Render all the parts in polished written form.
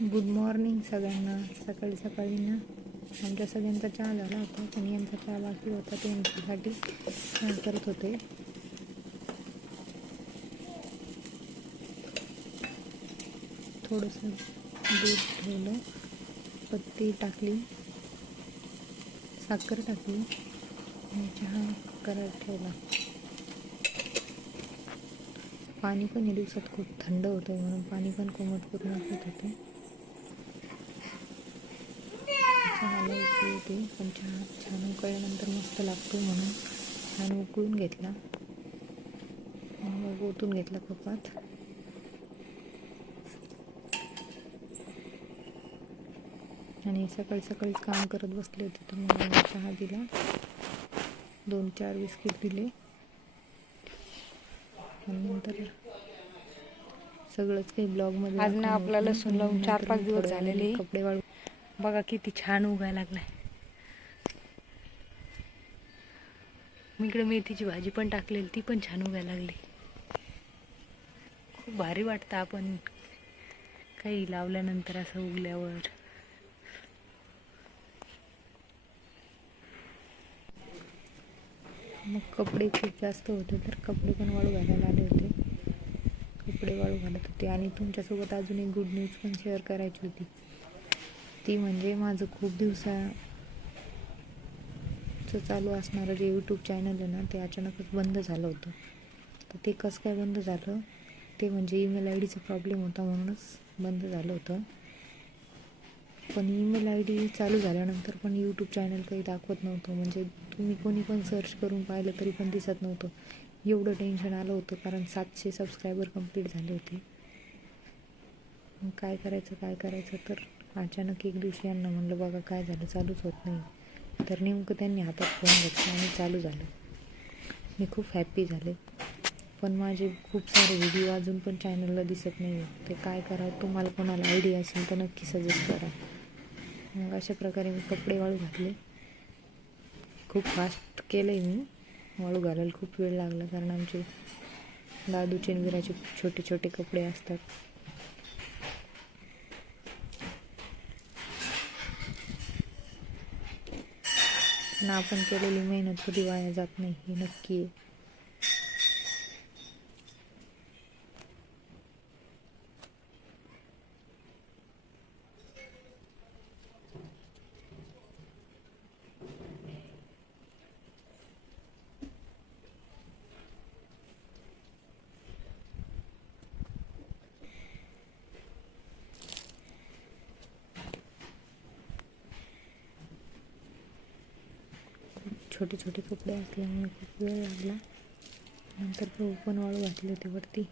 Good morning सगळ्यांना. सकाळी सकाळी ना आमच्या सगळ्यांचा चहा झाला होता, पण यांचा चहा बाकी होता. त्यांच्यासाठी चहा करत होते. थोडंसं दूध ठेवलं, पत्ती टाकली, साखर टाकली आणि चहा करायला ठेवला. पाणी पण या दिवसात खूप थंड होतं म्हणून पाणी पण कोमट करून घेत होते. चहाला उकळी होती, पण चहा छान उकळल्यानंतर मस्त लागतो म्हणून छान उकळून घेतला, मग ओतून घेतला कपात. आणि सकाळी सकाळीच काम करत बसले होते, तर मग चहा दिला, 2-4 बिस्किट दिले आणि नंतर सगळंच काही ब्लॉगमध्ये आज ना आपला लसूण लावून 4-5 दिवस झालेले. कपडे वाळू बघा किती छान उगायला लागलाय. मी इकडे मेथीची भाजी पण टाकलेली, ती पण छान उगायला लागली. खूप भारी वाटतं आपण काही लावल्यानंतर असं उगल्यावर. मग कपडे खूप जास्त होते, तर कपडे पण वाळू घालायला आले होते. कपडे वाळू घालत होते. आणि तुमच्यासोबत अजून एक गुड न्यूज पण शेअर करायची होती. ती म्हणजे माझं खूप दिवसाचं चालू असणारं जे यूट्यूब चॅनल आहे ना, ते अचानकच बंद झालं होतं. तर ते कसं काय बंद झालं, ते म्हणजे ईमेल आय डीचा प्रॉब्लेम होता म्हणूनच बंद झालं होतं. पण ईमेल आय डी चालू झाल्यानंतर पण यूट्यूब चॅनल काही दाखवत नव्हतं. म्हणजे तुम्ही कोणी पण सर्च करून पाहिलं तरी पण दिसत नव्हतं. एवढं टेन्शन आलं होतं, कारण 700 सबस्क्रायबर कंप्लीट झाले होते. मग काय करायचं तर अचानक एक दिवशी यांना म्हणलं, बघा काय झालं, चालूच होत नाही. तर नेमकं त्यांनी हातात फोन घेतला आणि चालू झालं. मी खूप हॅप्पी झाले. पण माझे खूप सारे व्हिडिओ अजून पण चॅनलला दिसत नाही. ते काय करावं, तुम्हाला कोणाला आयडिया असेल तर नक्की सजेस्ट करा. मग अशा प्रकारे मी कपडे वाळू घातले. खूप फास्ट केलं आहे मी. वाळू घालायला खूप वेळ लागला, कारण आमचे दादूचे आणि विराचे छोटे छोटे कपडे असतात. पण आपण केलेली मेहनत कधी वाया जात नाही, हे नक्की आहे. छोटे छोटे कपडे असल्यामुळे खूप वेळ लागला. नंतर गहू पण वाळू घातले होते वरती.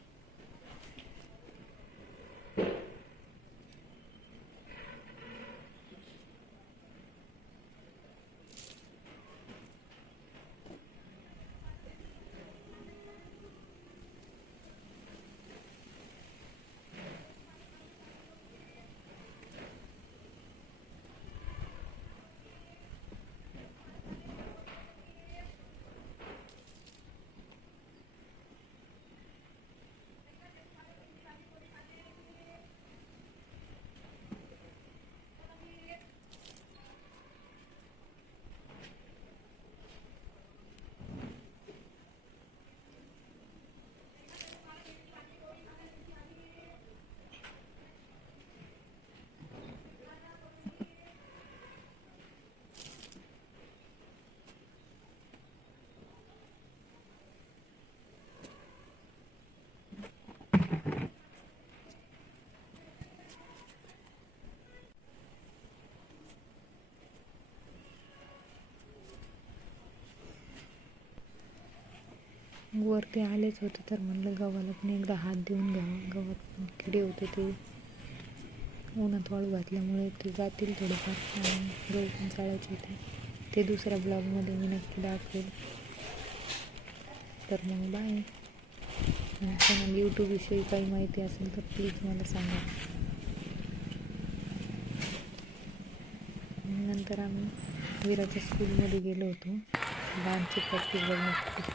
वरती आलेच होते, तर म्हणलं गव्हाला पण एकदा हात देऊन घ्यावा. गव्हात पण किडे होते, ते उन्हात वाळू घातल्यामुळे ते जातील थोडेफार. आणि गहू पण चाळायचे होते, ते दुसऱ्या ब्लॉगमध्ये मी नक्की दाखवेल. तर मग बाय. आणि कोणाला यूट्यूबविषयी काही माहिती असेल तर प्लीज मला सांगा. नंतर आम्ही विराच्या स्कूलमध्ये गेलो होतो डान्सची प्रॅक्टिस बघण्यासाठी.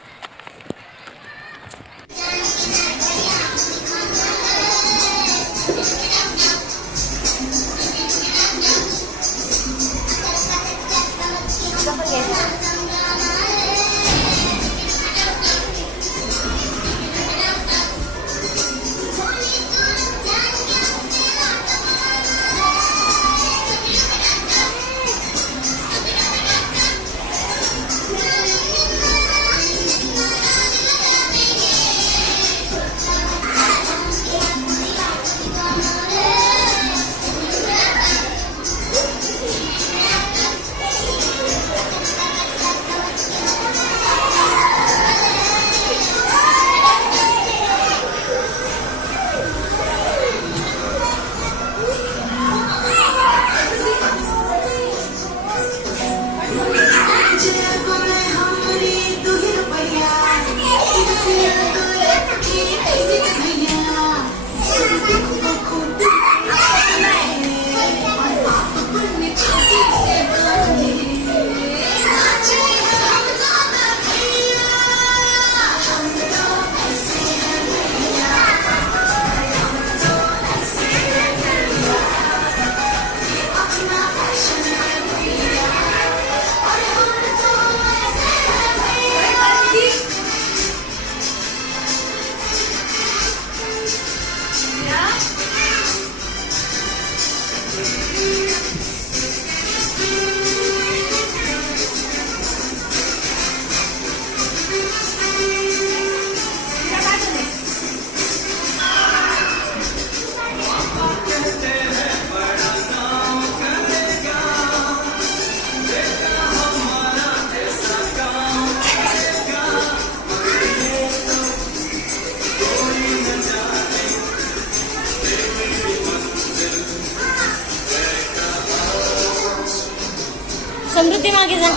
समृद्धी मागे जा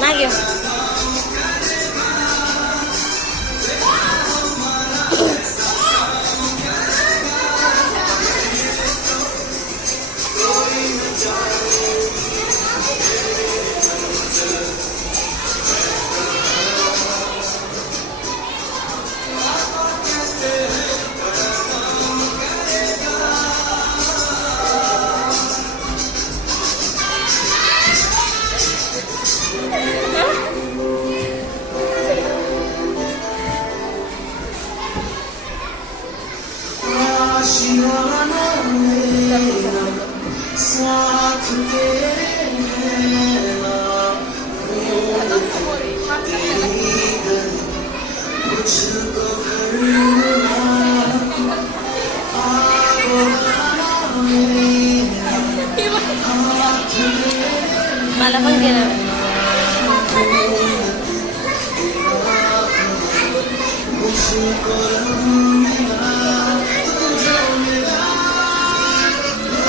मागे मला पण केलं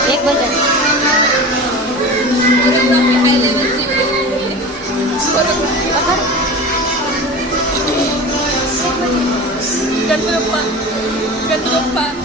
एक बघ गणपती